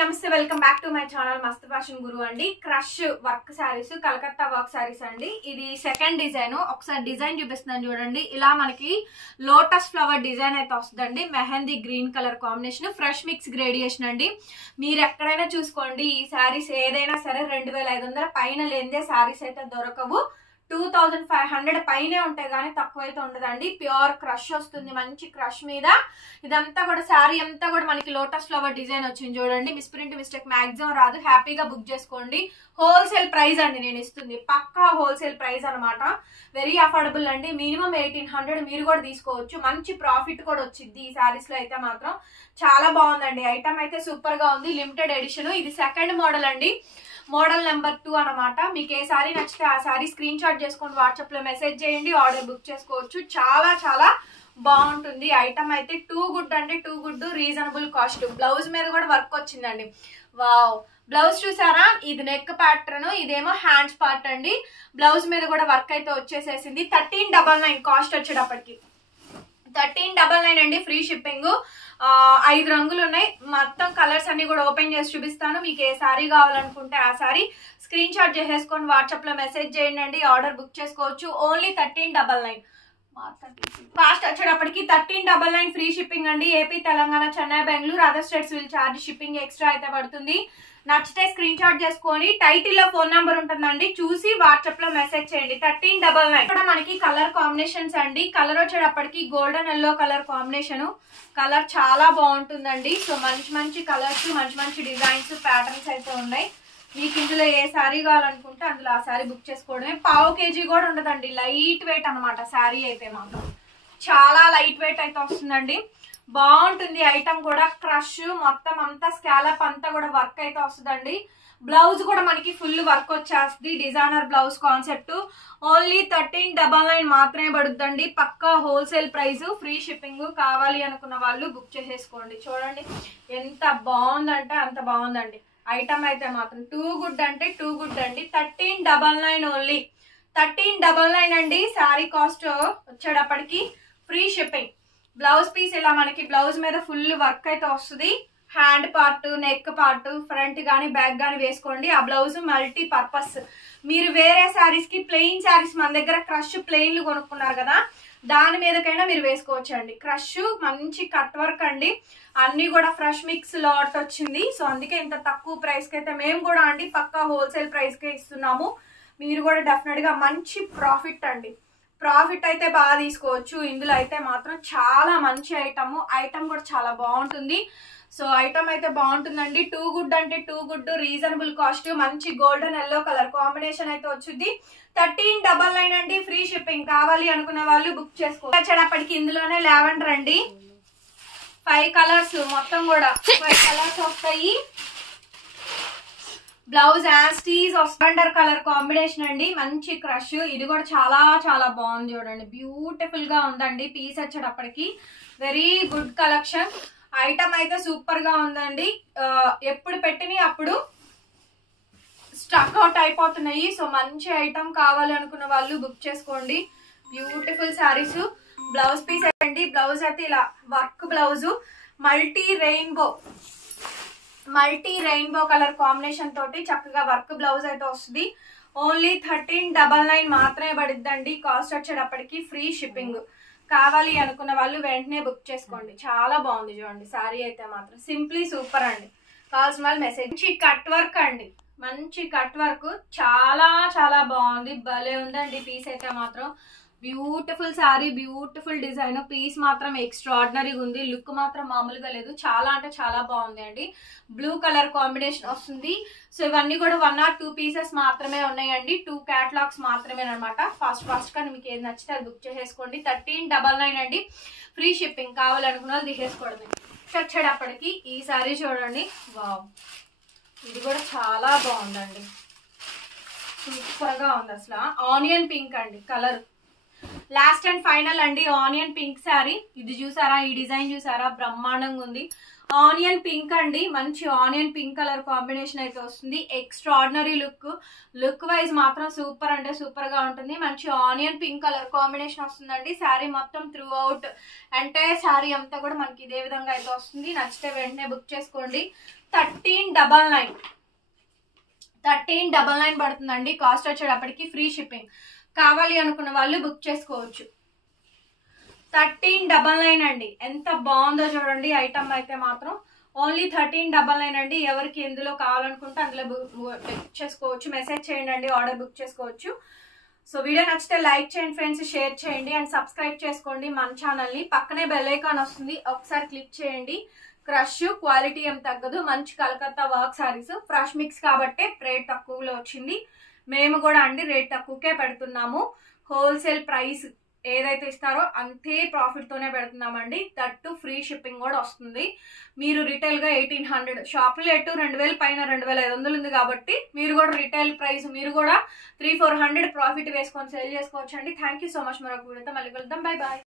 నమస్తే welcome back to my channel మస్త్ fashion గురు అండి. Crush work saris, Calcutta work saris అండి. ఇది సెకండ్ డిజైన్. ఒకసారి డిజైన్ చూపిస్తున్నాను చూడండి. ఇలా మనకి లోటస్ ఫ్లవర్ డిజైన్ అయితే వస్తుందండి. Mehndi green colour combination, fresh mix gradation అండి. మీరు ఎక్కడైనా చూసుకోండి, ఈ శారీస్ ఏదైనా సరే 2500 పైన లేనిదే శారీస్ అయితే దొరకవు. 2500 పైనే ఉంటాయి కానీ తక్కువైతే ఉండదండి. ప్యూర్ క్రష్ వస్తుంది, మంచి క్రష్ మీద. ఇదంతా కూడా శారీ అంతా కూడా మనకి లోటస్ ఫ్లవర్ డిజైన్ వచ్చింది చూడండి. మిస్ప్రింట్ మిస్టేక్ మాక్సిమం రాదు. హ్యాపీగా బుక్ చేసుకోండి. హోల్సేల్ ప్రైస్ అండి నేను ఇస్తుంది, పక్కా హోల్సేల్ ప్రైస్ అనమాట. వెరీ అఫోర్డబుల్ అండి. మినిమం 1800 మీరు కూడా తీసుకోవచ్చు. మంచి ప్రాఫిట్ కూడా వచ్చింది ఈ శారీస్ లో అయితే మాత్రం. చాలా బాగుందండి. ఐటమ్ అయితే సూపర్ గా ఉంది. Limited edition. ఇది సెకండ్ మోడల్ అండి. మోడల్ నెంబర్ 2 అనమాట. మీకు ఏ సారీ నచ్చితే ఆ సారీ స్క్రీన్ షాట్ చేసుకొని వాట్సాప్ లో మెసేజ్ చేయండి, ఆర్డర్ బుక్ చేసుకోవచ్చు. చాలా చాలా బాగుంటుంది. ఐటమ్ అయితే టూ గుడ్ అండి, too good. Reasonable cost. Blouse మీద కూడా వర్క్ వచ్చిందండి. వావ్, బ్లౌజ్ చూసారా? ఇది నెక్ ప్యాటర్న్, ఇదేమో హ్యాండ్స్ పార్ట్ అండి. బ్లౌజ్ మీద కూడా వర్క్ అయితే వచ్చేసేసింది. 1399 కాస్ట్ వచ్చేటప్పటికి. 1399 అండి. Free shipping. 5 రంగులు ఉన్నాయి. మొత్తం కలర్స్ అన్ని కూడా ఓపెన్ చేసి చూపిస్తాను. మీకు ఏ సారీ కావాలనుకుంటే ఆ సారీ స్క్రీన్ షాట్ చేసేసుకొని వాట్సాప్ లో మెసేజ్ చేయండి, ఆర్డర్ బుక్ చేసుకోవచ్చు. ఓన్లీ 1399. కాస్ట్ వచ్చేటప్పటికి 1399 ఫ్రీ షిప్పింగ్ అండి. AP, Telangana, Chennai, Bengaluru, other states will charge. Shipping extra అయితే పడుతుంది. నచ్చితే స్క్రీన్ షాట్ చేసుకొని టైటిల్ లో ఫోన్ నంబర్ ఉంటుందండి, చూసి వాట్సాప్ లో మెసేజ్ చేయండి. 1399. ఇక్కడ మనకి కలర్ కాంబినేషన్స్ అండి. కలర్ వచ్చేటప్పటికి golden yellow colour combination. Colour చాలా బాగుంటుందండి. సో మంచి మంచి కలర్స్, మంచి మంచి డిజైన్స్, ప్యాటర్న్స్ అయితే ఉన్నాయి. మీకు ఇందులో ఏ శారీ కావాలనుకుంటే అందులో ఆ శారీ బుక్ చేసుకోవడమే. పావు కేజీ కూడా ఉండదండి. లైట్ వెయిట్ అనమాట శారీ అయితే మాత్రం. చాలా లైట్ వెయిట్ అయితే వస్తుందండి. బాగుంటుంది ఐటమ్ కూడా. క్రష్ మొత్తం అంతా స్కాలప్ అంతా కూడా వర్క్ అయితే వస్తుందండి. బ్లౌజ్ కూడా మనకి ఫుల్ వర్క్ వచ్చేస్తుంది. Designer blouse concept. ఓన్లీ 1399 మాత్రమే పడుతుందండి. పక్కా హోల్సేల్ ప్రైస్. Free shipping. కావాలి అనుకున్న వాళ్ళు బుక్ చేసేసుకోండి. చూడండి ఎంత బాగుందంటే అంత బాగుందండి. ఐటమ్ అయితే మాత్రం టూ గుడ్ అంటే టూ గుడ్ అండి. 1399 ఓన్లీ. 1399 అండి. శారీ కాస్ట్ వచ్చేటప్పటికి ఫ్రీ షిప్పింగ్. బ్లౌజ్ పీస్ ఇలా మనకి బ్లౌజ్ మీద ఫుల్ వర్క్ అయితే వస్తుంది. Hand part, neck part, front గానీ బ్యాక్ గానీ వేసుకోండి. ఆ బ్లౌజ్ మల్టీ పర్పస్. మీరు వేరే శారీస్ కి ప్లెయిన్ శారీస్ మన దగ్గర క్రష్ ప్లెయిన్లు కొనుక్కున్నారు కదా, దాని మీదకైనా మీరు వేసుకోవచ్చు అండి. క్రష్ మంచి కట్ వర్క్ అండి. అన్ని కూడా ఫ్రెష్ మిక్స్ లాట్ వచ్చింది. సో అందుకే ఇంత తక్కువ ప్రైస్ కి అయితే మేము కూడా అండి పక్కా హోల్సేల్ ప్రైస్ కే ఇస్తున్నాము. మీరు కూడా డెఫినెట్ గా మంచి ప్రాఫిట్ అండి. ప్రాఫిట్ అయితే బాగా తీసుకోవచ్చు. ఇందులో అయితే మాత్రం చాలా మంచి ఐటమ్ కూడా చాలా బాగుంటుంది. సో ఐటమ్ అయితే బాగుంటుందండి. టూ గుడ్ అంటే టూ గుడ్. Reasonable cost. మంచి గోల్డెన్ ఎల్లో కలర్ కాంబినేషన్ అయితే వచ్చింది. 1399 అండి. Free shipping. కావాలి అనుకున్న వాళ్ళు బుక్ చేసుకోవచ్చు. వచ్చేటప్పటికి ఇందులోనే లావెండర్ అండి. 5 కలర్స్ మొత్తం కూడా 5 కలర్స్ వస్తాయి. బ్లౌజ్ యాస్టీస్ లావెండర్ కలర్ కాంబినేషన్ అండి. మంచి క్రష్. ఇది కూడా చాలా చాలా బాగుంది చూడండి. బ్యూటిఫుల్ గా ఉందండి. పీస్ వచ్చేటప్పటికి వెరీ గుడ్ కలెక్షన్. ఐటమ్ అయితే సూపర్ గా ఉందండి. ఎప్పుడు పెట్టినవి అప్పుడు స్టాక్ అవుట్ అయిపోతున్నాయి. సో మంచి ఐటమ్ కావాలి అనుకున్న వాళ్ళు బుక్ చేసుకోండి. బ్యూటిఫుల్ శారీస్. బ్లౌజ్ పీస్ అండి. బ్లౌజ్ అయితే ఇలా work blouse. Multi rainbow colour combination తోటి చక్కగా వర్క్ బ్లౌజ్ అయితే వస్తుంది. ఓన్లీ 1399 మాత్రమే పడిద్దండి. కాస్ట్ వచ్చేటప్పటికి ఫ్రీ షిప్పింగ్. కావాలి అనుకున్న వాళ్ళు వెంటనే బుక్ చేసుకోండి. చాలా బాగుంది చూడండి శారీ అయితే మాత్రం. సింప్లీ సూపర్ అండి. కావాల్సిన వాళ్ళు మెసేజ్. మంచి కట్ వర్క్ అండి. మంచి కట్ వర్క్. చాలా చాలా బాగుంది. భలే ఉందండి పీస్ అయితే మాత్రం. Beautiful sari, beautiful design. Piece మాత్రం ఎక్స్ట్రాడినరీగా ఉంది. లుక్ మాత్రం మామూలుగా లేదు. చాలా అంటే చాలా బాగుంది అండి. బ్లూ కలర్ కాంబినేషన్ వస్తుంది. సో ఇవన్నీ కూడా 1 or 2 పీసెస్ మాత్రమే ఉన్నాయండి. 2 క్యాటలాగ్స్ మాత్రమే అనమాట. ఫాస్ట్ గా మీకు ఏది నచ్చితే అది బుక్ చేసేసుకోండి. 1399 అండి. Free shipping. కావాలనుకున్న వాళ్ళు తీసేసుకోవడమే. వచ్చేటప్పటికి ఈ శారీ చూడండి. వావ్, ఇది కూడా చాలా బాగుందండి. సూపర్ గా ఉంది అసలు. ఆనియన్ పింక్ అండి కలర్. లాస్ట్ అండ్ ఫైనల్ అండి. Onion pink sari. ఇది చూసారా? ఈ డిజైన్ చూసారా? బ్రహ్మాండంగా ఉంది. ఆనియన్ పింక్ అండి. మంచి ఆనియన్ పింక్ కలర్ కాంబినేషన్ అయితే వస్తుంది. ఎక్స్ట్రాడినరీ లుక్ వైజ్ మాత్రం సూపర్ అంటే సూపర్ గా ఉంటుంది. మంచి ఆనియన్ పింక్ కలర్ కాంబినేషన్ వస్తుందండి. శారీ మొత్తం త్రూ అవుట్ అంటే శారీ అంతా కూడా మనకి ఇదే విధంగా అయితే వస్తుంది. నచ్చితే వెంటనే బుక్ చేసుకోండి. 1399 పడుతుందండి. కాస్ట్ వచ్చేటప్పటికి ఫ్రీ షిప్పింగ్. కావాలి అనుకున్న వాళ్ళు బుక్ చేసుకోవచ్చు. 1399 అండి. ఎంత బాగుందో చూడండి ఐటమ్ అయితే మాత్రం. ఓన్లీ 1399 అండి. ఎవరికి ఎందులో కావాలనుకుంటే అందులో బుక్ చేసుకోవచ్చు. మెసేజ్ చేయండి అండి, ఆర్డర్ బుక్ చేసుకోవచ్చు. సో వీడియో నచ్చితే లైక్ చేయండి ఫ్రెండ్స్, షేర్ చేయండి అండ్ సబ్స్క్రైబ్ చేసుకోండి మన ఛానల్ని. పక్కనే బెల్ ఐకాన్ వస్తుంది, ఒకసారి క్లిక్ చేయండి. క్రష్ క్వాలిటీ ఏం తగ్గదు, మంచి Calcutta work saris. Fresh mix కాబట్టి రేట్ తక్కువలో వచ్చింది. మేము కూడా అండి రేట్ తక్కువకే పెడుతున్నాము. హోల్సేల్ ప్రైస్ ఏదైతే ఇస్తారో అంతే ప్రాఫిట్ తోనే పెడుతున్నామండి. దట్టు ఫ్రీ షిప్పింగ్ కూడా వస్తుంది. మీరు రిటైల్ గా 1800, షాప్ రేటు 2000 పైన 2500 ఉంది కాబట్టి మీరు కూడా రిటైల్ ప్రైస్ మీరు కూడా 300-400 ప్రాఫిట్ వేసుకొని సేల్ చేసుకోవచ్చు అండి. Thank you so much. మరొక వీడియోతో మళ్ళీ కలుద్దాం. Bye bye.